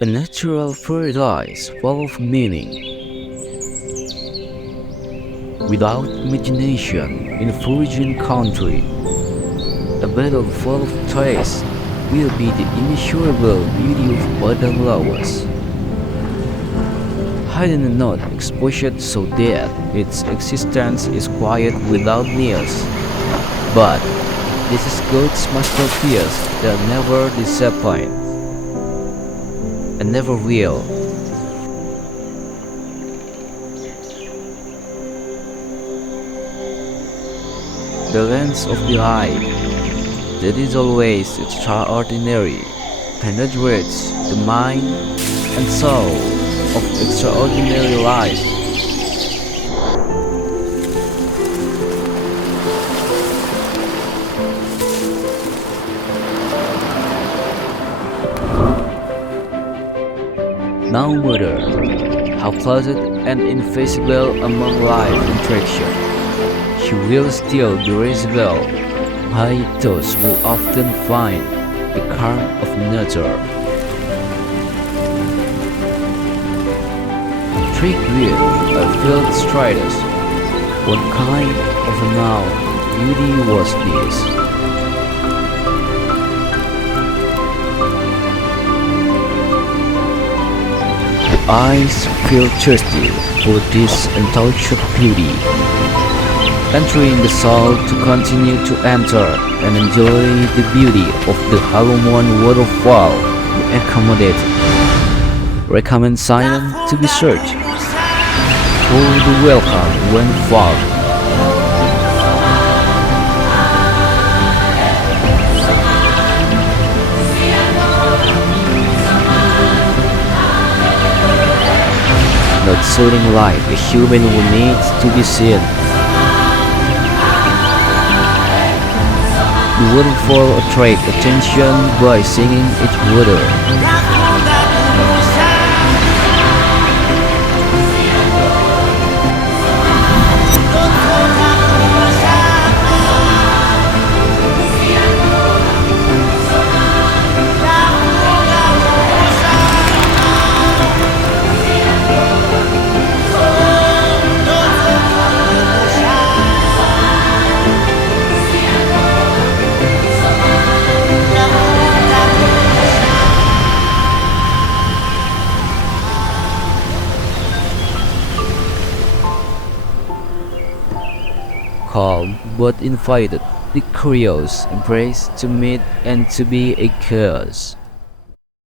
A natural paradise full of meaning. Without imagination in a virgin country, a battle full of threats will be the immeasurable beauty of Padang Lawas. Hidden and not exposed so that its existence is quiet without news. But this is God's masterpiece that never disappoints and never will. The lens of the eye, that is always extraordinary, penetrates the mind and soul of extraordinary life. No matter how closet and invisible among life interaction, she will still be visible by those who often find the calm of nature. Intrigued with a field striders, what kind of a now beauty was this? Eyes feel thirsty for this untouched beauty, entering the soul to continue to enter and enjoy the beauty of the Halomoan Waterfall we accommodate. Recommend silent to be searched for the welcome when found. Not sounding like a human who needs to be seen. The waterfall attracts attention by singing its water. Calm but invited, the curious embrace to meet and to be a curse.